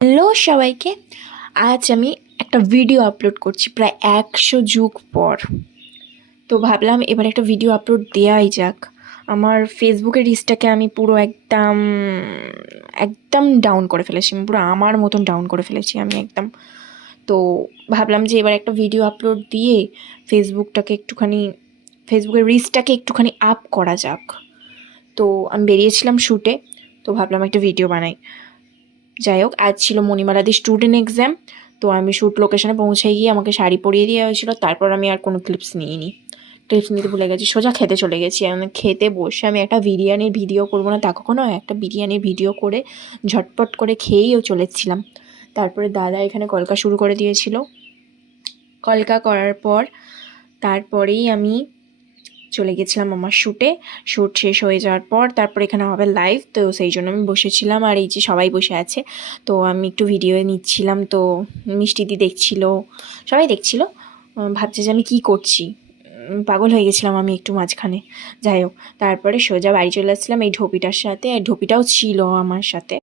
Hello সবাইকে। আজ আমি একটা ভিডিও আপলোড করছি প্রায় 100 যুগ পর। তো ভাবলাম এবার একটা ভিডিও আপলোড দেওয়াই যাক। আমার ফেসবুকের রিচটাকে আমি পুরো একদম একদম ডাউন করে ফেলেছি, পুরো আমার মতন ডাউন করে ফেলেছি আমি একদম। তো ভাবলাম যে এবার একটা ভিডিও আপলোড দিয়ে ফেসবুকের রিচটাকে একটুখানি আপ করা যাক। তো আমি বেরিয়েছিলাম শ্যুটে, তো ভাবলাম একটা ভিডিও বানাই। যাই হোক, আজ ছিল মণিমালাদি স্টুডেন্ট এক্সাম। তো আমি শ্যুট লোকেশনে পৌঁছে গিয়ে আমাকে শাড়ি পরিয়ে দেওয়া হয়েছিল। তারপর আমি আর কোনো ক্লিপস নিইনি, ক্লিপস নিতে ভুলে গেছি, সোজা খেতে চলে গেছি। আমি খেতে বসে আমি একটা বিরিয়ানির ভিডিও করবো না তা কখনো, একটা বিরিয়ানির ভিডিও করে ঝটপট করে খেয়েইও চলেছিলাম। তারপরে দাদা এখানে কলকা শুরু করে দিয়েছিল। কলকা করার পর তারপরেই আমি চলে গেছিলাম আমার শ্যুট শেষ হয়ে যাওয়ার পর তারপর এখানে হবে লাইভ। তো সেই জন্য আমি বসেছিলাম, আর এই যে সবাই বসে আছে, তো আমি একটু ভিডিও নিচ্ছিলাম। তো মিষ্টিদি দেখছিল, সবাই দেখছিল, ভাবছে যে আমি কী করছি। পাগল হয়ে গেছিলাম আমি একটু মাঝখানে। যাই হোক, তারপরে সোজা বাড়ি চলে আসছিলাম এই ঢোপিটার সাথে, আর ঢোপিটাও ছিল আমার সাথে।